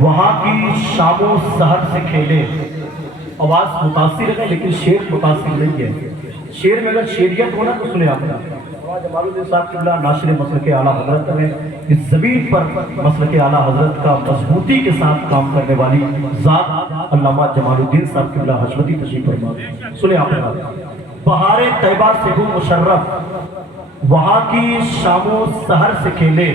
وہاں کی شام و سحر سے کھیلے. آواز متاثر ہے لیکن شعر متاثر نہیں ہے. شعر میں اگر شعریت ہو نا تو سنے آپ نے. جمال الدین صاحب قبلہ ناشر مسلک اعلیٰ حضرت میں اس زمین پر مسلک اعلیٰ حضرت کا مضبوطی کے ساتھ کام کرنے والی ذات علامہ جمال الدین صاحب قبلہ حشمتی تشریف فرما. سنے آپ نے. بہار طیبہ سے ہو مشرف وہاں کی شام و سحر سے کھیلے.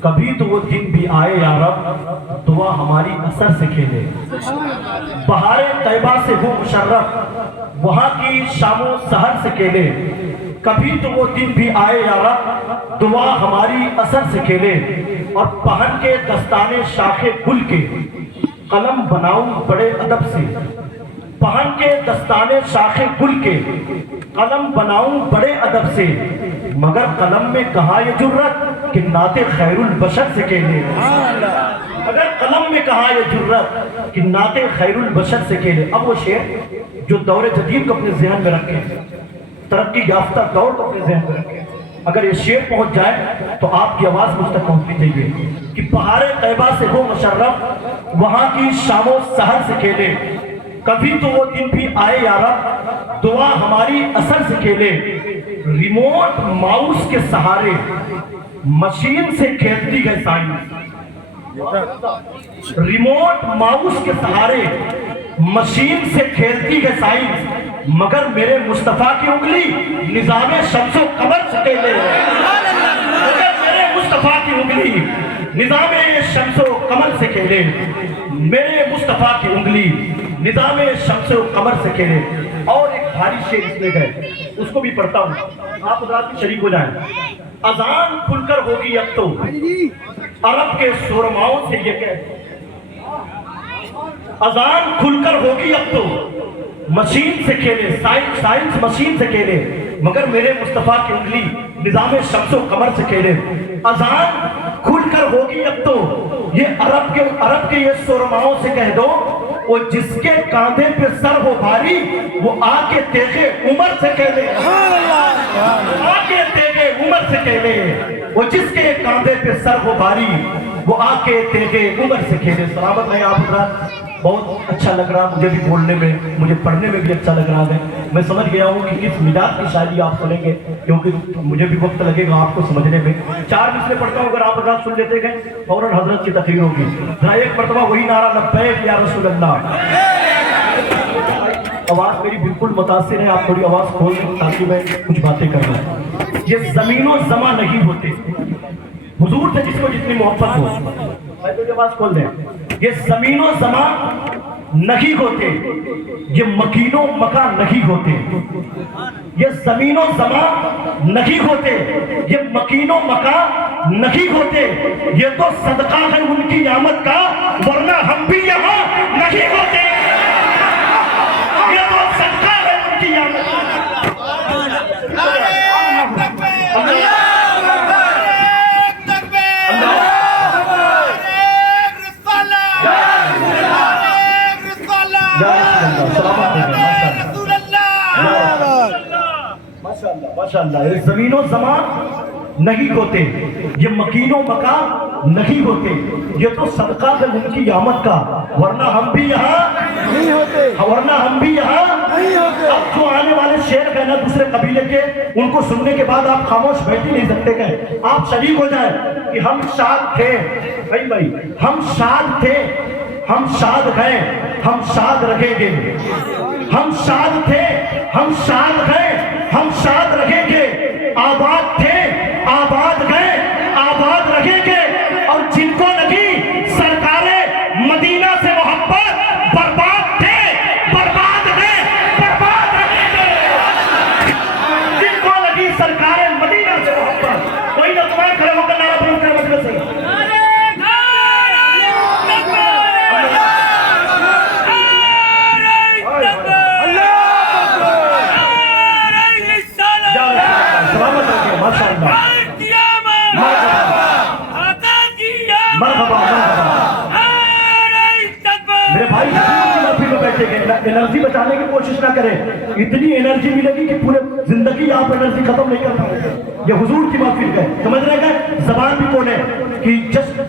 کبھی تو وہ دن بھی آئے یا رب دعا ہماری اثر سے کھیلے. بہار طیبہ سے ہو مشرف وہاں کی شام و سحر سے کھیلے. کبھی تو وہ دن بھی آئے یا رب دعا ہماری اثر سے کھیلے. اور پہن کے دستانے شاخ گل کے قلم بناؤں بڑے ادب سے. پہن کے دستانے شاخ گل کے قلم بناؤں بڑے ادب سے. مگر قلم میں کہاں یہ جرت کہ نعت خیر البشر سے کہلے. اگر قلم میں کہاں یہ جرت کہ نعت خیر البشر سے کہلے. اب وہ شعر جو دور جدید کو اپنے ذہن میں رکھے, ترقی یافتہ دور کو اپنے ذہن میں رکھے, اگر یہ شعر پہنچ جائے تو آپ کی آواز مجھ تک پہنچنی چاہیے کہ بہار طیبہ سے ہو مشرف وہاں کی شام و سحر سے کھیلے. کبھی تو وہ دن بھی آئے یا رب دعا ہماری اثر سے کھیلے. ریموٹ ماؤس کے سہارے مشین سے کھیلتی گئے سائنس. ریموٹ ماؤس کے سہارے مشین سے کھیلتی گئے سائنس. مگر میرے مصطفیٰ کی انگلی نظام شمس و قمر سے کھیلے. مگر میرے مصطفیٰ کی انگلی نظام شمس و قمر سے کھیلے. میرے مصطفیٰ کی انگلی نظام شمس و قمر سے کھیلے. اور ایک بھاری شعر اس میں گئے, اس کو بھی پڑھتا ہوں, آپ حضرات بھی شریک ہو جائیں. اذان کھل کر ہوگی اب تو عرب کے سورماؤں سے یہ کہہ. اذان کھل کر ہوگی اب تو مشین سے کھیلے, سائنس مشین سے کھیلے. مگر میرے مصطفیٰ کی انگلی نظام شمس و قمر سے کھیلے. اذان کھل کر ہوگی اب تو یہ عرب کے یہ سورماؤں سے کہہ دو, وہ جس کے کاندھے پہ سر ہو بھاری وہ آ کے تیغے عمر سے کہلے. آ کے تیغے عمر سے کہلے. وہ جس کے کاندھے پہ سر ہو بھاری وہ آ کے تیغے عمر سے کھیلے. سلامت ہے آپ حضرات. بہت اچھا لگ رہا مجھے بھی بولنے میں, مجھے پڑھنے میں بھی اچھا لگ رہا ہے. میں سمجھ گیا ہوں کہ کس مزاج کی شاعری آپ سنیں گے, کیونکہ مجھے بھی وقت لگے گا آپ کو سمجھنے میں. 4 مصرے پڑھتا ہوں, اگر آپ حضرات سن لیتے گئے فوراً حضرت کی تقریر ہوگی. ذرا ایک مرتبہ وہی نعرہ لبیک یا رسول اللہ. آواز میری بالکل متاثر ہے, آپ تھوڑی آواز کھول دیں تاکہ میں کچھ باتیں کر رہا ہوں. یہ زمین و زمان نہیں ہوتے, حضور سے جس کو جتنی محبت ہو. آواز کھول دیں. یہ زمین و زمان نہیں ہوتے, یہ مکین و مکان نہیں ہوتے. یہ زمین و زمان نہیں ہوتے, یہ مکین و مکان نہیں ہوتے. یہ تو صدقہ ہے ان کی آمد کا ورنہ ہم بھی یہاں نہیں ہوتے. یہ تو صدقہ ہے ان کی آمد کا. ماشاءاللہ. یہ زمین و زمان نہیں ہوتے, یہ مکین و مکان نہیں ہوتے. یہ تو صدقہ ہے ان کی آمد کا ورنہ ہم بھی یہاں نہیں ہوتے. ورنہ ہم بھی یہاں نہیں ہوتے. اب جو آنے والے شعر گئے نا دوسرے قبیلے کے, ان کو سننے کے بعد آپ خاموش بیٹھ ہی نہیں سکتے گئے. آپ شریک ہو جائیں کہ ہم شاد تھے. بھائی ہم شاد تھے, ہم شاد ہیں, ہم شاد رہیں گے. ہم شاد تھے, ہم شاد ہیں, ہم شاد رہیں گے. آباد تھے, آباد گئے, آباد رہیں گے. اور جن کو لگی سرکار مدینہ سے محبت برباد تھے, برباد ہیں, برباد رہیں گے. جن کو لگی سرکار مدینہ سے محبت, کوئی نہ تمہیں کھڑے ہو کر نعرہ بلند کر مجلس سے. میرے بھائی محفل میں بیٹھے گئے, انرجی بچانے کی کوشش نہ کریں. اتنی انرجی ملے گی کہ پورے زندگی آپ انرجی ختم نہیں کر پائیں گے. یہ حضور کی محفل ہے, سمجھ رہے گئے. زبان بھی کون ہے کہ جس